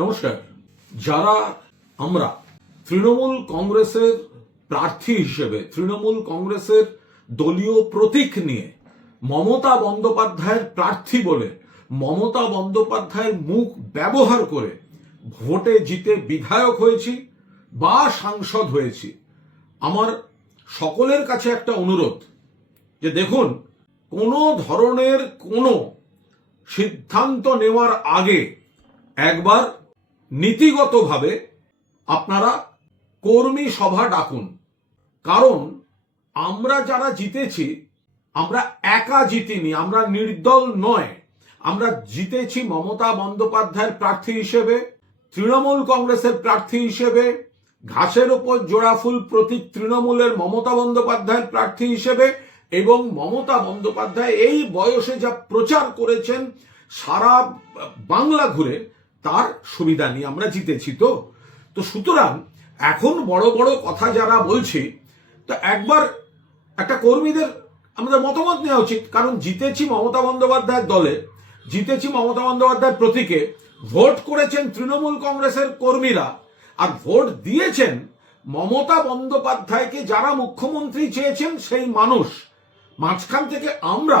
নমস্কার। যারা আমরা তৃণমূল কংগ্রেসের প্রার্থী হিসেবে তৃণমূল কংগ্রেসের দলীয় প্রতীক নিয়ে মমতা বন্দ্যোপাধ্যায়ের প্রার্থী বলে মমতা বন্দ্যোপাধ্যায়ের মুখ ব্যবহার করে ভোটে জিতে বিধায়ক হয়েছি বা সাংসদ হয়েছি, আমার সকলের কাছে একটা অনুরোধ যে দেখুন, কোনো ধরনের কোনো সিদ্ধান্ত নেওয়ার আগে একবার নীতিগতভাবে আপনারা কর্মী সভা ডাকুন। কারণ আমরা যারা জিতেছি, আমরা একা জিতিনি, আমরা নির্দল নয়। আমরা জিতেছি মমতা বন্দ্যোপাধ্যায়ের প্রার্থী হিসেবে, তৃণমূল কংগ্রেসের প্রার্থী হিসেবে, ঘাসের ওপর জোড়াফুল প্রতীক তৃণমূলের মমতা বন্দ্যোপাধ্যায়ের প্রার্থী হিসেবে, এবং মমতা বন্দ্যোপাধ্যায় এই বয়সে যা প্রচার করেছেন সারা বাংলা ঘুরে, তার সুবিধা নিয়ে আমরা জিতেছি। তো সুতরাং এখন বড় বড় কথা যারা বলছি, তো একবার একটা কর্মীদের আমাদের মতামত নেওয়া উচিত। কারণ জিতেছি মমতা বন্দ্যোপাধ্যায়ের দলে, জিতেছি মমতা বন্দ্যোপাধ্যায়ের প্রতীকে, ভোট করেছেন তৃণমূল কংগ্রেসের কর্মীরা, আর ভোট দিয়েছেন মমতা বন্দ্যোপাধ্যায়কে যারা মুখ্যমন্ত্রী চেয়েছেন সেই মানুষ। মাঝখান থেকে আমরা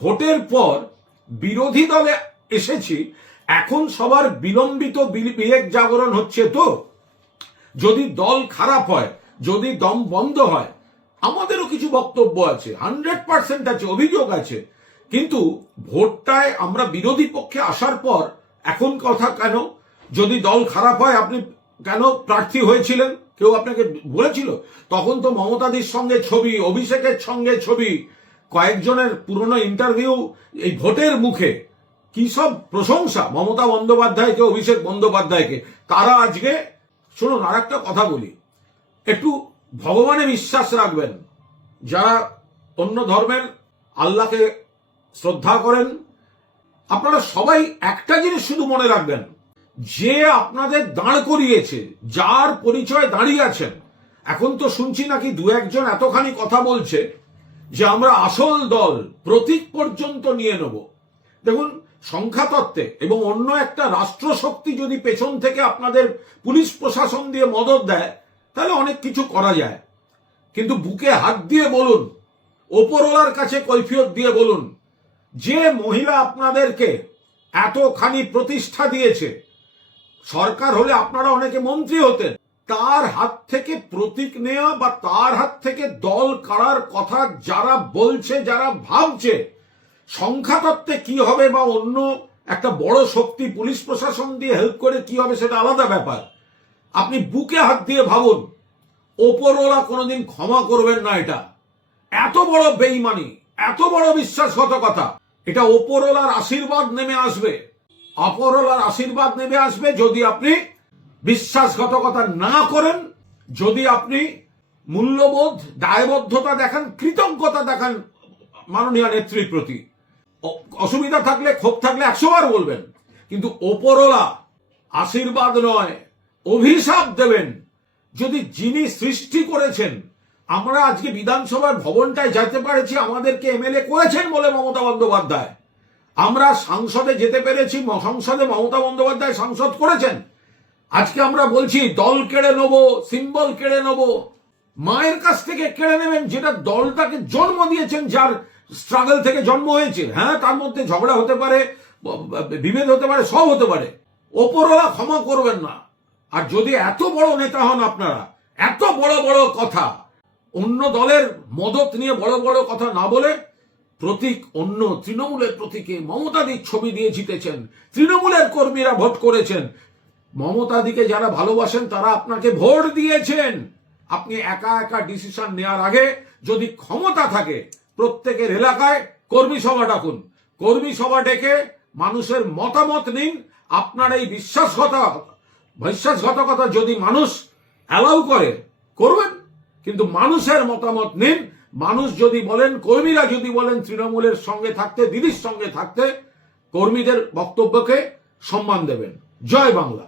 ভোটের পর বিরোধী দলে এসেছি, এখন সবার বিলম্বিত বিবেক জাগরণ হচ্ছে। তো যদি দল খারাপ হয়, যদি দম বন্ধ হয়, আমাদেরও কিছু বক্তব্য আছে, 100% আছে, অভিযোগ আছে, কিন্তু ভোটটায় আমরা বিরোধী পক্ষে আসার পর এখন কথা কেন? যদি দল খারাপ হয় আপনি কেন প্রার্থী হয়েছিলেন? কেউ আপনাকে বলেছিল? তখন তো মমতাদির সঙ্গে ছবি, অভিষেকের সঙ্গে ছবি, কয়েকজনের পুরনো ইন্টারভিউ, এই ভোটের মুখে কি সব প্রশংসা মমতা বন্দ্যোপাধ্যায়কে, অভিষেক বন্দ্যোপাধ্যায়কে। তারা আজকে শুনুন, আর একটা কথা বলি, একটু ভগবানে বিশ্বাস রাখবেন। যারা অন্য ধর্মের আল্লাহকে শ্রদ্ধা করেন, আপনারা সবাই একটা জিনিস শুধু মনে রাখবেন, যে আপনাদের দাঁড় করিয়েছে, যার পরিচয় দাঁড়িয়ে আছেন, এখন তো শুনছি নাকি দু একজন এতখানি কথা বলছে যে আমরা আসল দল, প্রতীক পর্যন্ত নিয়ে নেব। দেখুন, সংখ্যাতত্ত্বে এবং অন্য একটা রাষ্ট্রশক্তি যদি পেছন থেকে আপনাদের পুলিশ প্রশাসন দিয়ে মদত দেয়, তাহলে অনেক কিছু করা যায়। কিন্তু বুকে হাত দিয়ে বলুন, ওপরওয়ালার কাছে কৈফিয়ত দিয়ে বলুন, যে মহিলা আপনাদেরকে এতখানি প্রতিষ্ঠা দিয়েছে, সরকার হলে আপনারা অনেকে মন্ত্রী হতেন, তার হাত থেকে প্রতীক নেওয়া বা তার হাত থেকে দল কাড়ার কথা যারা বলছে, যারা ভাবছে, সংখ্যাতত্ত্বে কি হবে বা অন্য একটা বড় শক্তি পুলিশ প্রশাসন দিয়ে হেল্প করে কি হবে সেটা আলাদা ব্যাপার। আপনি বুকে হাত দিয়ে ভাবুন, ওপরওয়ালা কোনোদিন ক্ষমা করবেন না। এটা এত বড় বেঈমানি, এত বড় বিশ্বাসঘাতকতা, এটা ওপরওয়ালার আশীর্বাদ নেমে আসবে, অপরওয়ালার আশীর্বাদ নেমে আসবে যদি আপনি বিশ্বাসঘাতকতা না করেন, যদি আপনি মূল্যবোধ, দায়বদ্ধতা দেখান, কৃতজ্ঞতা দেখান মাননীয় নেত্রীর প্রতি। অসুবিধা থাকলে, ক্ষোভ থাকলে 100 বার বলবেন, কিন্তু ওপরওয়ালা আশীর্বাদ নয়, অভিশাপ দেবেন। যদি যিনি সৃষ্টি করেছেন, আমরা আজকে বিধানসভার ভবনটায় যেতে পারেছি আমাদেরকে এমএলএ করেছেন বলে মমতা বন্দ্যোপাধ্যায়, আমরা সংসদে যেতে পেরেছি সংসদে মমতা বন্দ্যোপাধ্যায় সাংসদ করেছেন। আজকে আমরা বলছি দল কেড়ে নেবো, সিম্বল কেড়ে নেবো, মায়ের কাছ থেকে কেড়ে নেবেন যেটা দলটাকে জন্ম দিয়েছেন, যার স্ট্রাগল থেকে জন্ম হয়েছে। হ্যাঁ, তার মধ্যে ঝগড়া হতে পারে, বিভেদ হতে পারে, সব হতে পারে, ওপরওয়ালা ক্ষমা করবেন না। আর যদি এত বড় নেতা হন আপনারা, এত বড় বড় কথা, অন্য দলের মদত নিয়ে বড় বড় কথা না বলে, প্রতীক অন্য তৃণমূলের প্রতীকে মমতাদির ছবি দিয়ে জিতেছেন, তৃণমূলের কর্মীরা ভোট করেছেন, মমতাদিকে যারা ভালোবাসেন তারা আপনাকে ভোট দিয়েছেন। আপনি একা একা ডিসিশন নেওয়ার আগে যদি ক্ষমতা থাকে, প্রত্যেকের এলাকায় কর্মী সভা ডাকুন, কর্মী সভা ডেকে মানুষের মতামত নিন। আপনার এই বিশ্বাসঘাতকতা যদি মানুষ অ্যালাউ করে, করবেন, কিন্তু মানুষের মতামত নিন। মানুষ যদি বলেন, কর্মীরা যদি বলেন তৃণমূলের সঙ্গে থাকতে, দিদির সঙ্গে থাকতে, কর্মীদের বক্তব্যকে সম্মান দেবেন। জয় বাংলা।